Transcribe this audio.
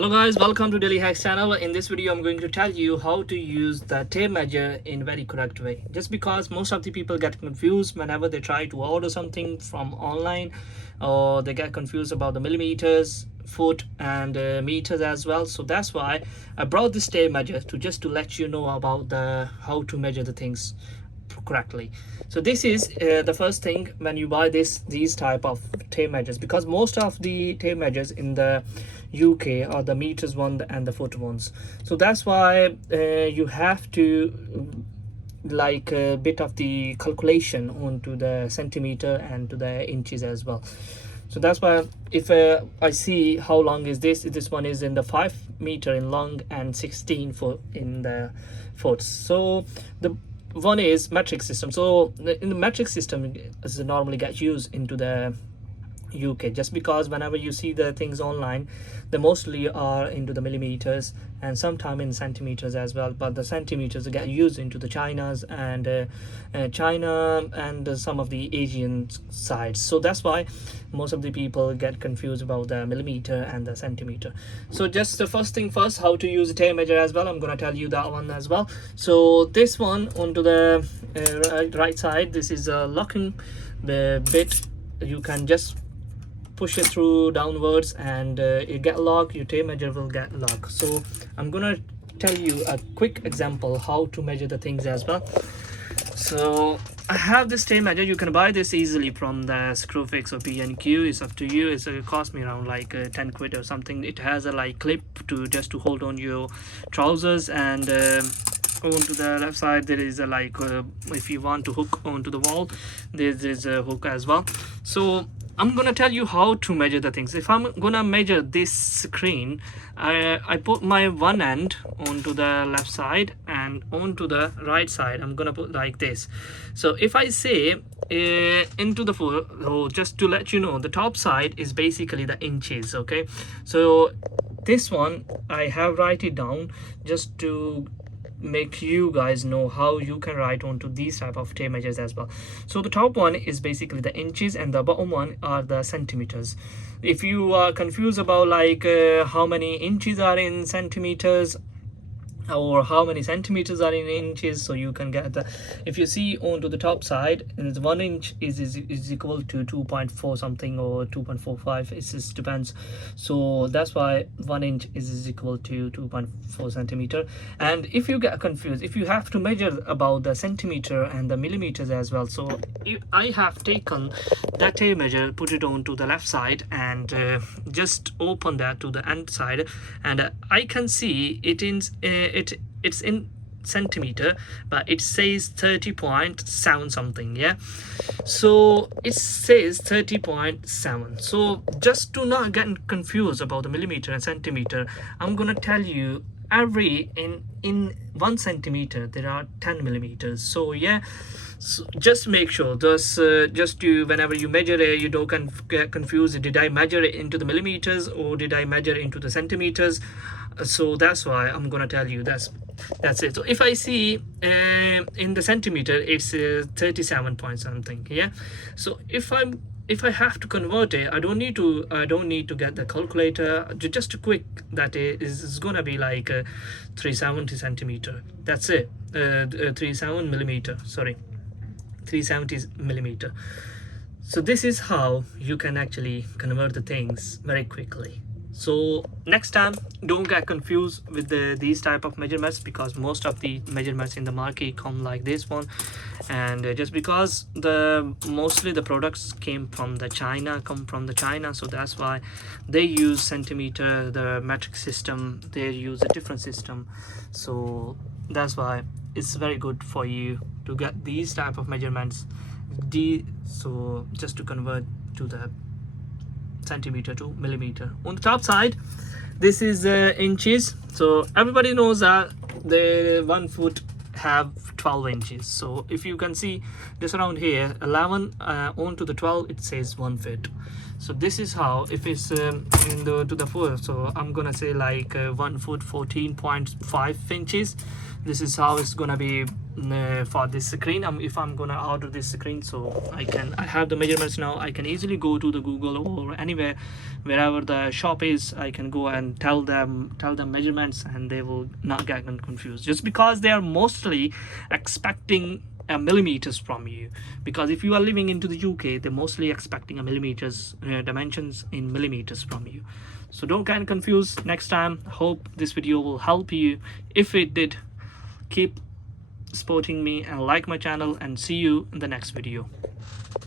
Hello guys, welcome to Daily Hacks channel. In this video I'm going to tell you how to use the tape measure in very correct way. Just because most of the people get confused whenever they try to order something from online, or they get confused about the millimeters, foot and meters as well. So that's why I brought this tape measure to let you know about the how to measure the things correctly. So this is the first thing when you buy these type of tape measures, because most of the tape measures in the UK are the meters one and the foot ones. So that's why you have to like a bit of the calculation onto the centimeter and to the inches as well. So that's why if I see how long is this one is in the 5 meter in long and 16 foot in the foot. So the one is metric system. So in the metric system is normally get used into the UK, just because whenever you see the things online, they mostly are into the millimeters and sometime in centimeters as well, but the centimeters get used into the China's and China and some of the Asian sides. So that's why most of the people get confused about the millimeter and the centimeter. So just the first thing first, how to use a tape measure as well, I'm gonna tell you that one as well. So this one onto the right side, this is a locking the bit. You can just push it through downwards and it get locked, your tape measure will get locked. So I'm gonna tell you a quick example how to measure the things as well. So I have this tape measure. You can buy this easily from the Screwfix or P&Q. It's up to you. It cost me around like 10 quid or something. It has a like clip to just to hold on your trousers, and onto the left side there is a like if you want to hook onto the wall, there's a hook as well. So I'm gonna tell you how to measure the things. If I'm gonna measure this screen, I put my one end onto the left side and onto the right side I'm gonna put like this. So if I say into the foot, just to let you know, the top side is basically the inches. Okay, so this one I have write it down just to make you guys know how you can write onto these type of tape measures as well. So the top one is basically the inches and the bottom one are the centimeters. If you are confused about like how many inches are in centimeters or how many centimeters are in inches, so you can get the, if you see onto the top side, 1 inch is equal to 2.4 something or 2.45, it just depends. So that's why 1 inch is equal to 2.4 centimeter. And if you get confused, if you have to measure about the centimeter and the millimeters as well, so I have taken that tape measure, put it onto the left side and just open that to the end side, and I can see it in it's in centimeter, but it says 30.7 something. Yeah, so it says 30.7. so just to not get confused about the millimeter and centimeter, I'm gonna tell you every in 1 centimeter there are 10 millimeters. So yeah, so just make sure this just to whenever you measure it, you don't get confused, did I measure it into the millimeters or did I measure into the centimeters? So that's why I'm gonna tell you that's it. So if I see in the centimeter it's 37 point something. Yeah, so if I have to convert it, I don't need to get the calculator. Just a quick, that is gonna be like 370 centimeter. That's it. 37 millimeter, sorry, 370 millimeter. So this is how you can actually convert the things very quickly. So next time don't get confused with these type of measurements, because most of the measurements in the market come like this one, and just because mostly the products come from the China, so that's why they use centimeter, the metric system, they use a different system. So that's why it's very good for you to get these type of measurements. So just to convert to the centimeter to millimeter. On the top side this is inches. So everybody knows that the 1 foot have 12 inches. So if you can see this around here, 11 on to the 12, it says 1 foot. So this is how, if it's in the to the 4, so I'm gonna say like 1 foot 14.5 inches. This is how it's gonna be for this screen. If I'm gonna order this screen, so I have the measurements now. I can easily go to the Google or anywhere, wherever the shop is. I can go and tell them measurements, and they will not get confused, just because they are mostly expecting millimeters from you. Because if you are living into the UK, they're mostly expecting a millimeters dimensions in millimeters from you. So don't get confused next time. Hope this video will help you. If it did, keep supporting me and like my channel, and see you in the next video.